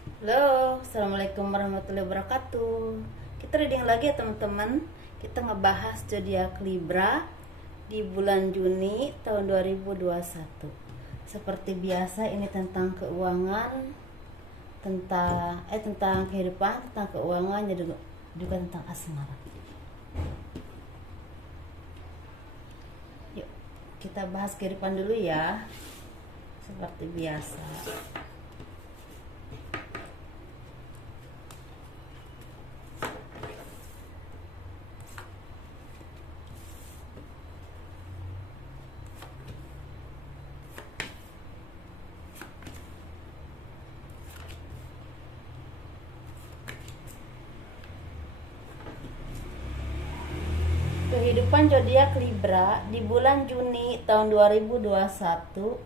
Halo, assalamualaikum warahmatullahi wabarakatuh. Kita reading lagi ya teman-teman. Kita ngebahas zodiak Libra di bulan Juni tahun 2021. Seperti biasa ini tentang keuangan, tentang kehidupan, tentang keuangan, juga tentang asmara. Yuk, kita bahas kehidupan dulu ya. Seperti biasa. Kehidupan zodiak Libra di bulan Juni tahun 2021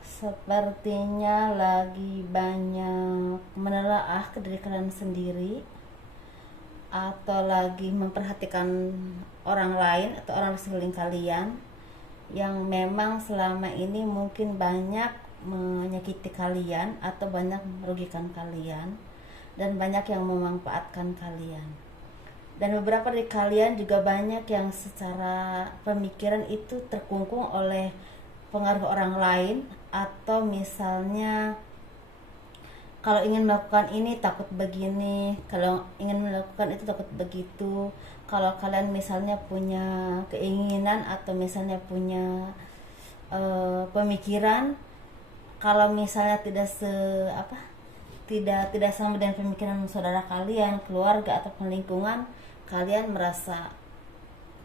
sepertinya lagi banyak menelaah ke diri kalian sendiri, atau lagi memperhatikan orang lain atau orang di sekeliling kalian yang memang selama ini mungkin banyak menyakiti kalian atau banyak merugikan kalian dan banyak yang memanfaatkan kalian. Dan beberapa dari kalian juga banyak yang secara pemikiran itu terkungkung oleh pengaruh orang lain, atau misalnya kalau ingin melakukan ini takut begini, kalau ingin melakukan itu takut begitu. Kalau kalian misalnya punya keinginan atau misalnya punya pemikiran, kalau misalnya tidak sama dengan pemikiran saudara kalian, keluarga ataupun lingkungan, kalian merasa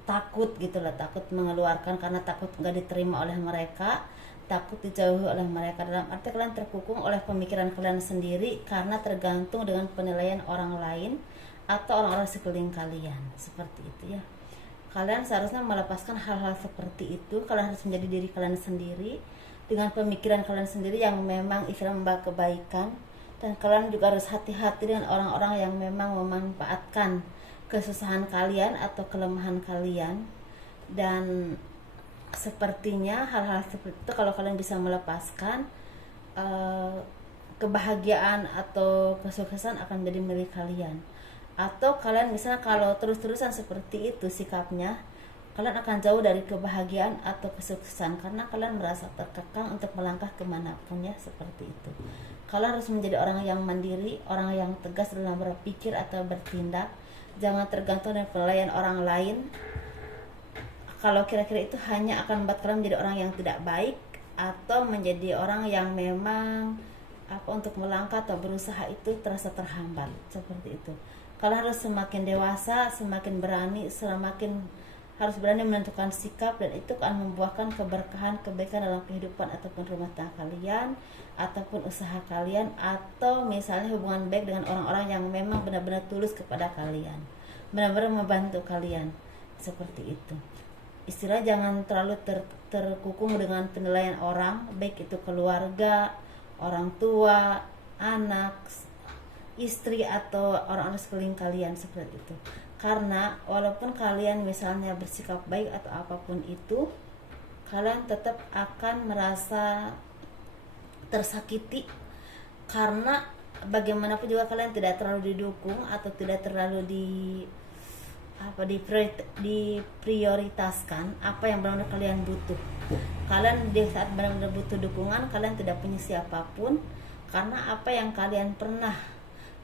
takut gitu lah, takut mengeluarkan karena takut nggak diterima oleh mereka, takut dijauhi oleh mereka. Dalam arti kalian terkukung oleh pemikiran kalian sendiri karena tergantung dengan penilaian orang lain atau orang-orang sekeliling kalian. Seperti itu ya. Kalian seharusnya melepaskan hal-hal seperti itu. Kalian harus menjadi diri kalian sendiri dengan pemikiran kalian sendiri yang memang istilahnya membawa kebaikan. Dan kalian juga harus hati-hati dengan orang-orang yang memang memanfaatkan kesusahan kalian atau kelemahan kalian. Dan sepertinya hal-hal seperti itu kalau kalian bisa melepaskan, kebahagiaan atau kesuksesan akan menjadi milik kalian. Atau kalian misalnya kalau terus-terusan seperti itu sikapnya, kalian akan jauh dari kebahagiaan atau kesuksesan karena kalian merasa terkekang untuk melangkah kemanapun ya. Seperti itu. Kalian harus menjadi orang yang mandiri, orang yang tegas dalam berpikir atau bertindak. Jangan tergantung dengan penilaian orang lain. Kalau kira-kira itu hanya akan membuat kalian menjadi orang yang tidak baik, atau menjadi orang yang memang untuk melangkah atau berusaha itu terasa terhambat. Seperti itu. Kalian harus semakin dewasa, semakin berani, semakin harus berani menentukan sikap, dan itu akan membuahkan keberkahan, kebaikan dalam kehidupan ataupun rumah tangga kalian, ataupun usaha kalian, atau misalnya hubungan baik dengan orang-orang yang memang benar-benar tulus kepada kalian, benar-benar membantu kalian. Seperti itu. Istilah jangan terlalu terkukung dengan penilaian orang, baik itu keluarga, orang tua, anak, istri, atau orang-orang sekeliling kalian. Seperti itu. Karena walaupun kalian misalnya bersikap baik atau apapun itu, kalian tetap akan merasa tersakiti karena bagaimanapun juga kalian tidak terlalu didukung atau tidak terlalu diprioritaskan apa yang benar-benar kalian butuh. Kalian di saat benar-benar butuh dukungan, kalian tidak punya siapapun, karena apa yang kalian pernah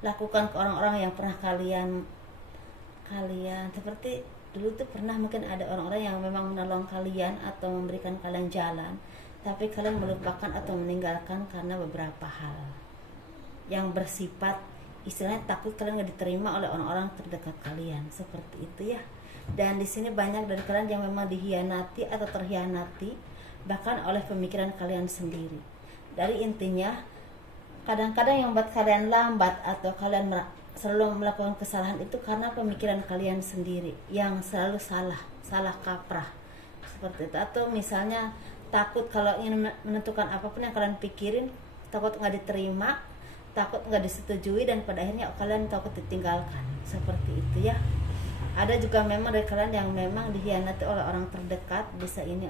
lakukan ke orang-orang yang pernah kalian seperti dulu tuh pernah mungkin ada orang-orang yang memang menolong kalian atau memberikan kalian jalan, tapi kalian melupakan atau meninggalkan karena beberapa hal yang bersifat istilahnya takut kalian gak diterima oleh orang-orang terdekat kalian. Seperti itu ya. Dan di sini banyak dari kalian yang memang dihianati atau terhianati bahkan oleh pemikiran kalian sendiri. Dari intinya, kadang-kadang yang membuat kalian lambat atau kalian selalu melakukan kesalahan itu karena pemikiran kalian sendiri yang selalu salah kaprah. Seperti itu. Atau misalnya takut kalau ingin menentukan apapun yang kalian pikirin, takut nggak diterima, takut nggak disetujui, dan pada akhirnya kalian takut ditinggalkan. Seperti itu ya. Ada juga memang dari kalian yang memang dihianati oleh orang terdekat, bisa ini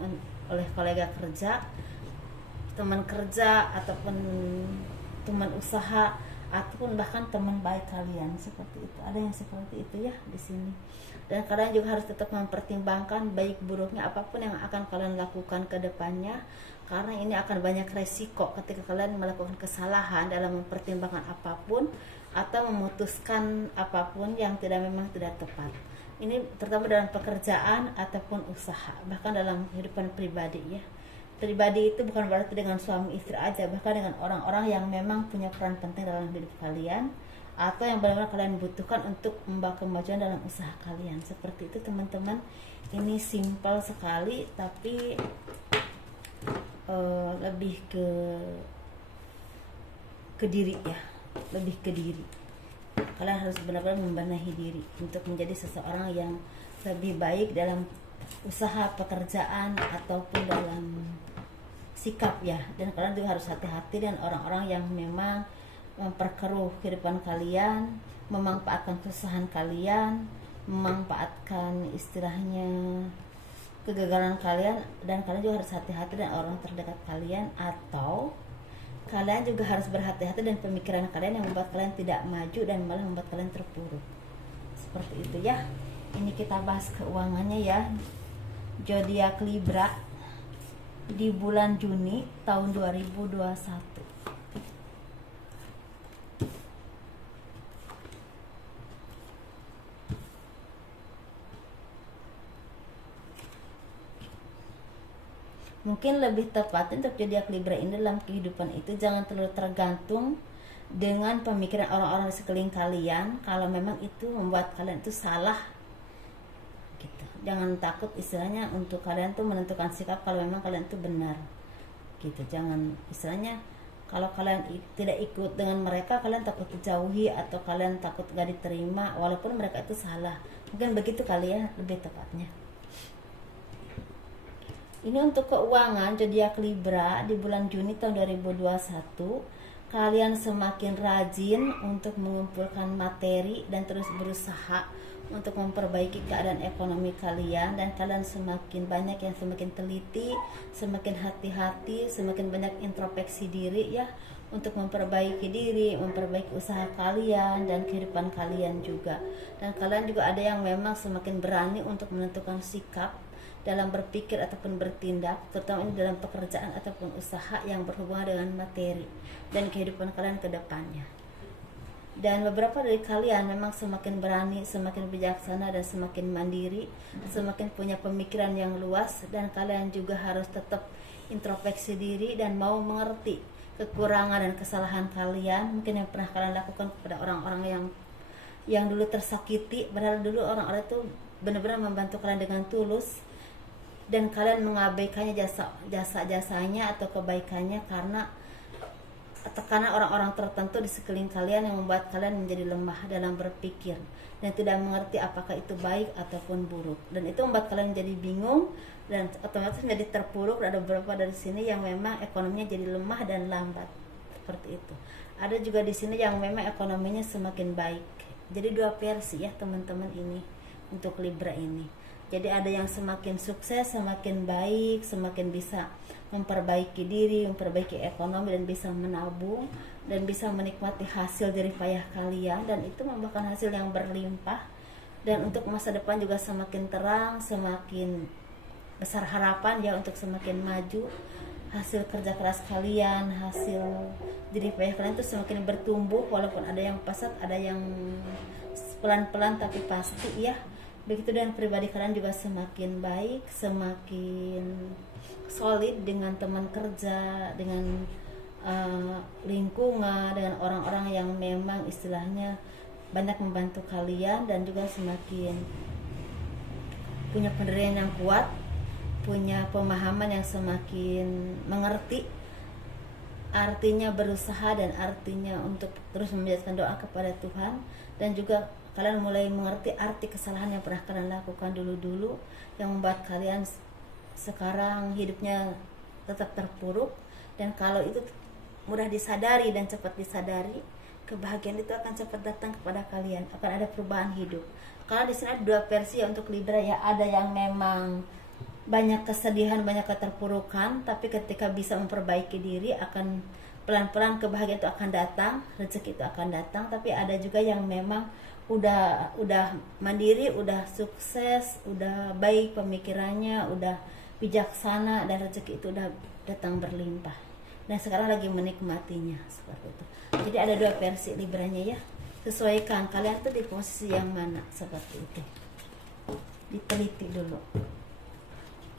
oleh kolega kerja, teman kerja, ataupun teman usaha, ataupun bahkan teman baik kalian. Seperti itu, ada yang seperti itu ya di sini. Dan kalian juga harus tetap mempertimbangkan baik buruknya apapun yang akan kalian lakukan ke depannya, karena ini akan banyak resiko ketika kalian melakukan kesalahan dalam mempertimbangkan apapun atau memutuskan apapun yang memang tidak tepat. Ini terutama dalam pekerjaan ataupun usaha, bahkan dalam kehidupan pribadi ya. Pribadi itu bukan berarti dengan suami istri aja, bahkan dengan orang-orang yang memang punya peran penting dalam hidup kalian, atau yang benar-benar kalian butuhkan untuk membawa kemajuan dalam usaha kalian. Seperti itu teman-teman. Ini simpel sekali, tapi lebih ke diri ya, lebih ke diri. Kalian harus benar-benar membenahi diri untuk menjadi seseorang yang lebih baik dalam usaha, pekerjaan, ataupun dalam sikap ya. Dan kalian juga harus hati-hati dengan orang-orang yang memang memperkeruh kehidupan kalian, memanfaatkan kesusahan kalian, memanfaatkan istilahnya kegagalan kalian. Dan kalian juga harus hati-hati dengan orang terdekat kalian, atau kalian juga harus berhati-hati dengan pemikiran kalian yang membuat kalian tidak maju dan malah membuat kalian terpuruk. Seperti itu ya. Ini kita bahas keuangannya ya. Zodiak Libra di bulan Juni tahun 2021. Mungkin lebih tepat untuk zodiak Libra ini dalam kehidupan itu jangan terlalu tergantung dengan pemikiran orang-orang di sekeliling kalian. Kalau memang itu membuat kalian itu salah gitu, jangan takut istilahnya untuk kalian tuh menentukan sikap kalau memang kalian itu benar gitu. Jangan istilahnya kalau kalian tidak ikut dengan mereka, kalian takut dijauhi atau kalian takut gak diterima walaupun mereka itu salah. Mungkin begitu kali ya lebih tepatnya. Ini untuk keuangan zodiak Libra di bulan Juni tahun 2021. Kalian semakin rajin untuk mengumpulkan materi dan terus berusaha untuk memperbaiki keadaan ekonomi kalian, dan kalian semakin banyak yang semakin teliti, semakin hati-hati, semakin banyak introspeksi diri ya, untuk memperbaiki diri, memperbaiki usaha kalian dan kehidupan kalian juga. Dan kalian juga ada yang memang semakin berani untuk menentukan sikap dalam berpikir ataupun bertindak, terutama ini dalam pekerjaan ataupun usaha yang berhubungan dengan materi dan kehidupan kalian ke depannya. Dan beberapa dari kalian memang semakin berani, semakin bijaksana, dan semakin mandiri, semakin punya pemikiran yang luas. Dan kalian juga harus tetap introspeksi diri dan mau mengerti kekurangan dan kesalahan kalian, mungkin yang pernah kalian lakukan kepada orang-orang yang dulu tersakiti. Padahal dulu orang-orang itu benar-benar membantu kalian dengan tulus, dan kalian mengabaikannya jasa-jasanya atau kebaikannya karena tekanan orang-orang tertentu di sekeliling kalian yang membuat kalian menjadi lemah dalam berpikir dan tidak mengerti apakah itu baik ataupun buruk. Dan itu membuat kalian menjadi bingung dan otomatis menjadi terpuruk. Ada beberapa dari sini yang memang ekonominya jadi lemah dan lambat. Seperti itu. Ada juga di sini yang memang ekonominya semakin baik. Jadi dua versi ya teman-teman ini untuk Libra ini. Jadi ada yang semakin sukses, semakin baik, semakin bisa memperbaiki diri, memperbaiki ekonomi, dan bisa menabung dan bisa menikmati hasil jerih payah kalian, dan itu membuahkan hasil yang berlimpah. Dan untuk masa depan juga semakin terang, semakin besar harapan ya untuk semakin maju. Hasil kerja keras kalian, hasil jerih payah kalian itu semakin bertumbuh, walaupun ada yang pesat, ada yang pelan-pelan tapi pasti ya. Begitu dengan pribadi kalian juga semakin baik, semakin solid dengan teman kerja, dengan lingkungan, dengan orang-orang yang memang istilahnya banyak membantu kalian, dan juga semakin punya pendirian yang kuat, punya pemahaman yang semakin mengerti artinya berusaha dan artinya untuk terus memanjatkan doa kepada Tuhan. Dan juga kalian mulai mengerti arti kesalahan yang pernah kalian lakukan dulu-dulu yang membuat kalian sekarang hidupnya tetap terpuruk. Dan kalau itu mudah disadari dan cepat disadari, kebahagiaan itu akan cepat datang kepada kalian, akan ada perubahan hidup. Karena di sini ada dua versi ya untuk Libra ya. Ada yang memang banyak kesedihan, banyak keterpurukan, tapi ketika bisa memperbaiki diri akan pelan-pelan kebahagiaan itu akan datang, rezeki itu akan datang. Tapi ada juga yang memang udah mandiri, udah sukses, udah baik pemikirannya, udah bijaksana, dan rezeki itu udah datang berlimpah. Dan sekarang lagi menikmatinya seperti itu. Jadi ada dua versi Libranya ya. Sesuaikan kalian tuh di posisi yang mana seperti itu. Diteliti dulu.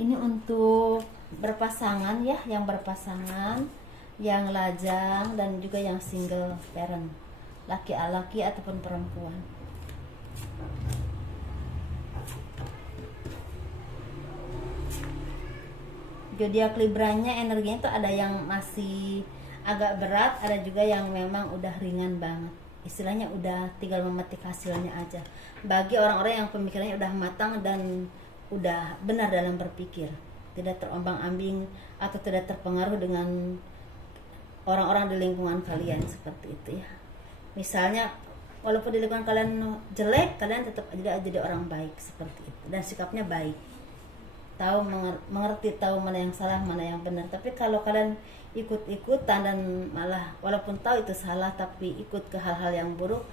Ini untuk berpasangan ya, yang berpasangan, yang lajang, dan juga yang single parent, laki-laki ataupun perempuan. Zodiak Libranya energinya itu ada yang masih agak berat, ada juga yang memang udah ringan banget. Istilahnya udah tinggal memetik hasilnya aja. Bagi orang-orang yang pemikirannya udah matang dan udah benar dalam berpikir, tidak terombang-ambing atau tidak terpengaruh dengan orang-orang di lingkungan kalian seperti itu ya. Misalnya walaupun di lingkungan kalian jelek, kalian tetap jadi orang baik seperti itu, dan sikapnya baik, tahu mengerti, tahu mana yang salah mana yang benar. Tapi kalau kalian ikut-ikutan dan malah walaupun tahu itu salah tapi ikut ke hal-hal yang buruk,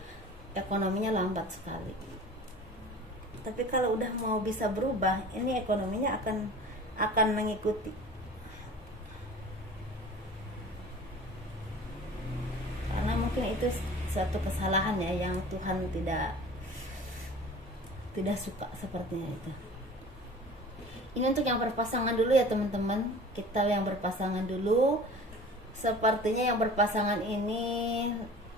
ekonominya lambat sekali. Tapi kalau udah mau bisa berubah, ini ekonominya akan mengikuti. Karena mungkin itu suatu kesalahan ya, yang Tuhan tidak suka sepertinya itu. Ini untuk yang berpasangan dulu ya teman-teman. Kita yang berpasangan dulu. Sepertinya yang berpasangan ini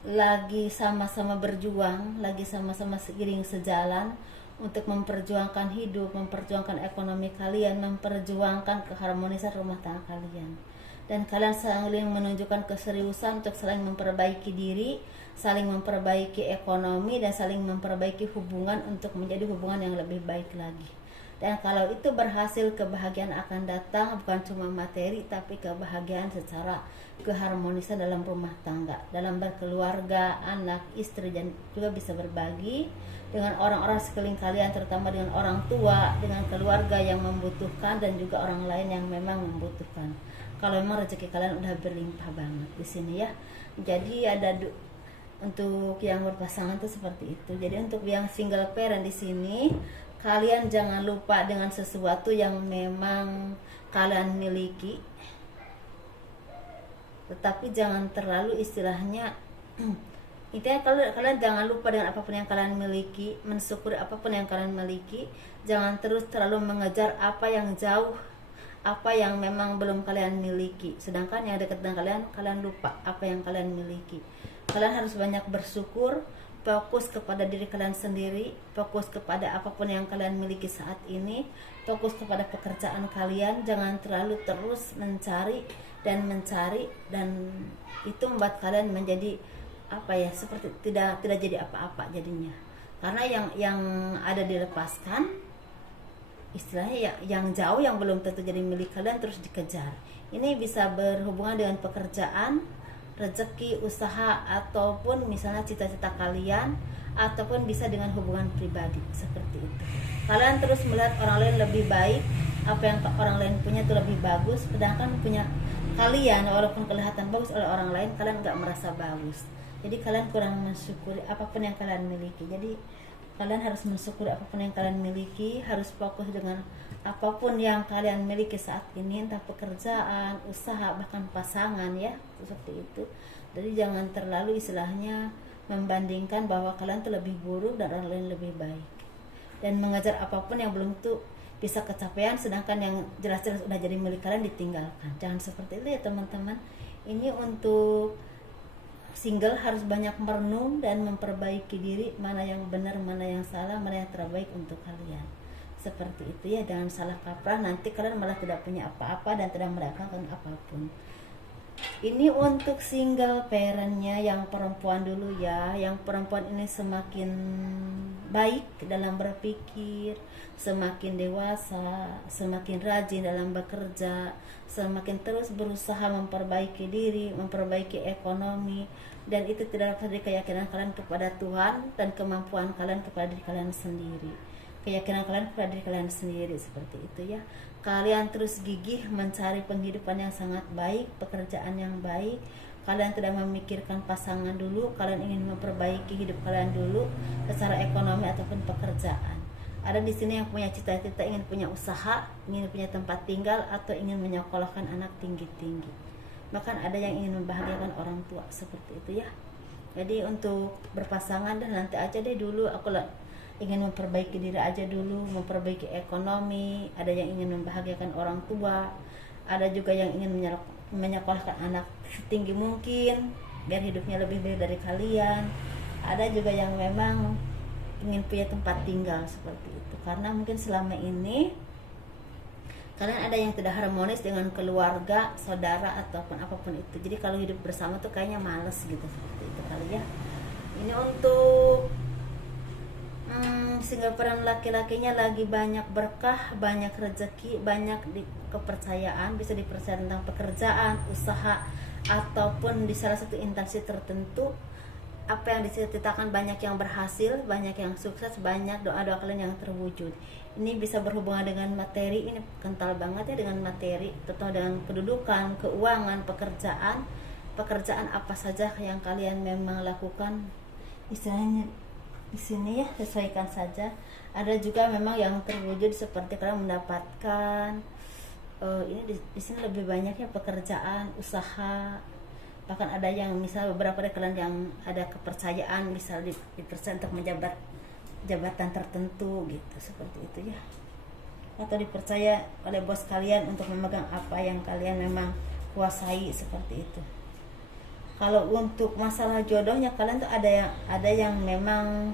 lagi sama-sama berjuang, lagi sama-sama seiring sejalan untuk memperjuangkan hidup, memperjuangkan ekonomi kalian, memperjuangkan keharmonisan rumah tangga kalian. Dan kalian saling menunjukkan keseriusan untuk saling memperbaiki diri, saling memperbaiki ekonomi, dan saling memperbaiki hubungan untuk menjadi hubungan yang lebih baik lagi. Dan kalau itu berhasil, kebahagiaan akan datang, bukan cuma materi tapi kebahagiaan secara keharmonisan dalam rumah tangga, dalam berkeluarga, anak, istri, dan juga bisa berbagi dengan orang-orang sekeliling kalian, terutama dengan orang tua, dengan keluarga yang membutuhkan, dan juga orang lain yang memang membutuhkan. Kalau memang rezeki kalian udah berlimpah banget di sini ya. Jadi ada untuk yang berpasangan tuh seperti itu. Jadi untuk yang single parent di sini, kalian jangan lupa dengan sesuatu yang memang kalian miliki, tetapi jangan terlalu istilahnya intinya kalian jangan lupa dengan apapun yang kalian miliki, mensyukuri apapun yang kalian miliki. Jangan terus terlalu mengejar apa yang jauh, apa yang memang belum kalian miliki, sedangkan yang dekat dengan kalian lupa apa yang kalian miliki. Kalian harus banyak bersyukur, fokus kepada diri kalian sendiri, fokus kepada apapun yang kalian miliki saat ini, fokus kepada pekerjaan kalian. Jangan terlalu terus mencari, dan itu membuat kalian menjadi seperti tidak jadi apa-apa jadinya. Karena yang ada dilepaskan, istilahnya yang jauh, yang belum tentu jadi milik kalian, terus dikejar. Ini bisa berhubungan dengan pekerjaan, rezeki, usaha, ataupun misalnya cita-cita kalian, ataupun bisa dengan hubungan pribadi seperti itu. Kalian terus melihat orang lain lebih baik, apa yang orang lain punya itu lebih bagus, sedangkan punya kalian walaupun kelihatan bagus oleh orang lain, kalian nggak merasa bagus. Jadi kalian kurang mensyukuri apapun yang kalian miliki. Jadi kalian harus mensyukuri apapun yang kalian miliki, harus fokus dengan apapun yang kalian miliki saat ini, entah pekerjaan, usaha, bahkan pasangan ya, seperti itu. Jadi jangan terlalu istilahnya membandingkan bahwa kalian tuh lebih buruk dan orang lain lebih baik, dan mengejar apapun yang belum tuh bisa kecapean, sedangkan yang jelas-jelas udah jadi milik kalian ditinggalkan. Jangan seperti itu ya teman-teman. Ini untuk single harus banyak merenung dan memperbaiki diri, mana yang benar, mana yang salah, mana yang terbaik untuk kalian. Seperti itu ya, jangan salah kaprah, nanti kalian malah tidak punya apa-apa dan tidak mendapatkan apapun. Ini untuk single parentnya yang perempuan dulu ya. Yang perempuan ini semakin baik dalam berpikir, semakin dewasa, semakin rajin dalam bekerja, semakin terus berusaha memperbaiki diri, memperbaiki ekonomi, dan itu tidak lepas dari keyakinan kalian kepada Tuhan dan kemampuan kalian kepada diri kalian sendiri. Keyakinan kalian kepada diri kalian sendiri seperti itu ya. Kalian terus gigih mencari penghidupan yang sangat baik, pekerjaan yang baik. kalian tidak memikirkan pasangan dulu, kalian ingin memperbaiki hidup kalian dulu secara ekonomi ataupun pekerjaan. Ada di sini yang punya cita-cita ingin punya usaha, ingin punya tempat tinggal, atau ingin menyekolahkan anak tinggi-tinggi. Bahkan ada yang ingin membahagiakan orang tua, seperti itu ya. Jadi untuk berpasangan dan nanti aja deh dulu, aku ingin memperbaiki diri aja dulu, memperbaiki ekonomi. Ada yang ingin membahagiakan orang tua, ada juga yang ingin menyekolahkan anak setinggi mungkin biar hidupnya lebih baik dari kalian. Ada juga yang memang ingin punya tempat tinggal, seperti itu. Karena mungkin selama ini kalian ada yang tidak harmonis dengan keluarga, saudara, ataupun apapun itu. Jadi kalau hidup bersama tuh kayaknya males gitu, seperti itu kali ya. Ini untuk single peran laki-lakinya lagi banyak berkah, banyak rezeki, banyak kepercayaan, bisa dipercaya tentang pekerjaan, usaha, ataupun di salah satu instansi tertentu. Apa yang diceritakan banyak yang berhasil, banyak yang sukses, banyak doa-doa kalian yang terwujud. Ini bisa berhubungan dengan materi, ini kental banget ya dengan materi, terutama dengan kedudukan, keuangan, pekerjaan apa saja yang kalian memang lakukan, istilahnya di sini ya, sesuaikan saja. Ada juga memang yang terwujud seperti kalian mendapatkan ini di sini lebih banyaknya pekerjaan, usaha. Bahkan ada yang misal beberapa dari kalian yang ada kepercayaan, misal dipercaya untuk menjabat jabatan tertentu gitu, seperti itu ya. Atau dipercaya oleh bos kalian untuk memegang apa yang kalian memang kuasai, seperti itu. Kalau untuk masalah jodohnya, kalian tuh ada yang memang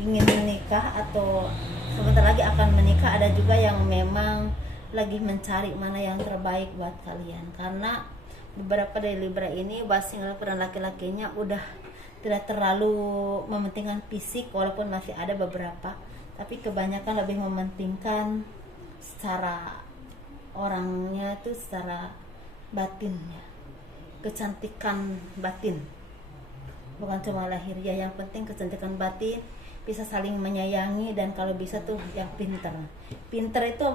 ingin menikah atau sebentar lagi akan menikah. Ada juga yang memang lagi mencari mana yang terbaik buat kalian. Karena beberapa dari Libra ini buat single peran laki-lakinya udah tidak terlalu mementingkan fisik, walaupun masih ada beberapa, tapi kebanyakan lebih mementingkan secara orangnya itu, secara batinnya, kecantikan batin, bukan cuma lahir ya. Yang penting kecantikan batin, bisa saling menyayangi, dan kalau bisa tuh yang pinter itu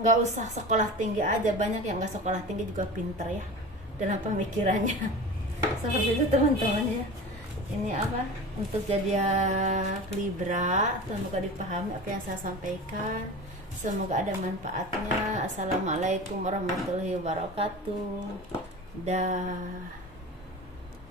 nggak usah sekolah tinggi aja, banyak yang nggak sekolah tinggi juga pinter ya dalam pemikirannya. Seperti itu teman-teman ya. Ini apa untuk zodiak Libra, semoga dipahami apa yang saya sampaikan, semoga ada manfaatnya. Assalamualaikum warahmatullahi wabarakatuh. Dah.